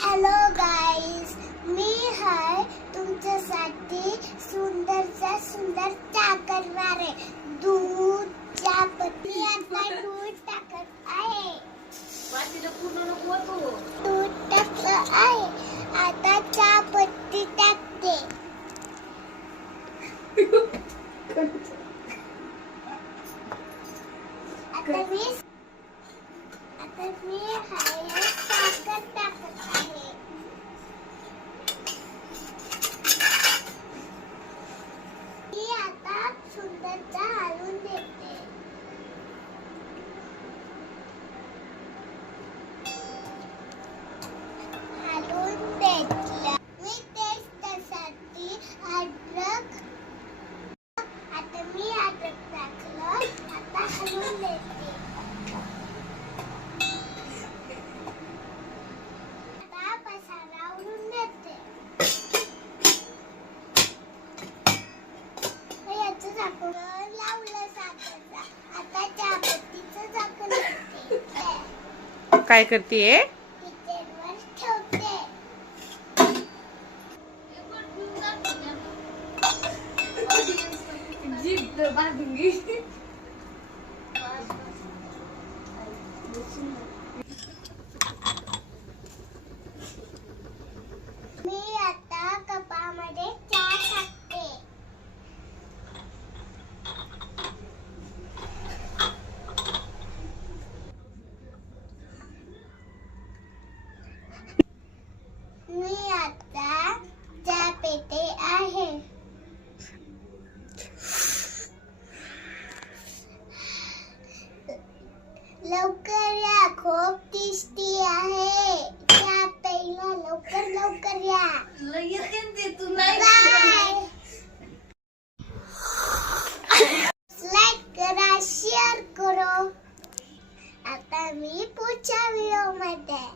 Hello guys, मी हाय तुमच्यासाठी सुंदरचा सुंदर चहा करणार आहे. दूध चहापत्ती आता दूध टाकत आहे. दूध टाकलं आहे, आता चहापत्ती टाकते. आता मी हाय साखर टाकत आहे. मी आता सुंदरचा हलवून देते. हलवून घेतलं. मी टेस्टसाठी अद्रक, आता मी अद्रक टाकलं. आता हलवून देते. आता पसारा आवरून देते. याचं झाकण लावलं साखरेचं. आता चहापत्तीचं झाकण देते. काय करतेय? किचनवर ठेवते. मी आता कपामध्ये चहा टाकते. मी आता चहा पिते आहे. लवकर या, खूप टेस्टी आहे. चहा प्यायला लवकर लवकर या. बाय. लाईक करा, शेअर करो. आता मी पुढच्या व्हिडिओ मध्ये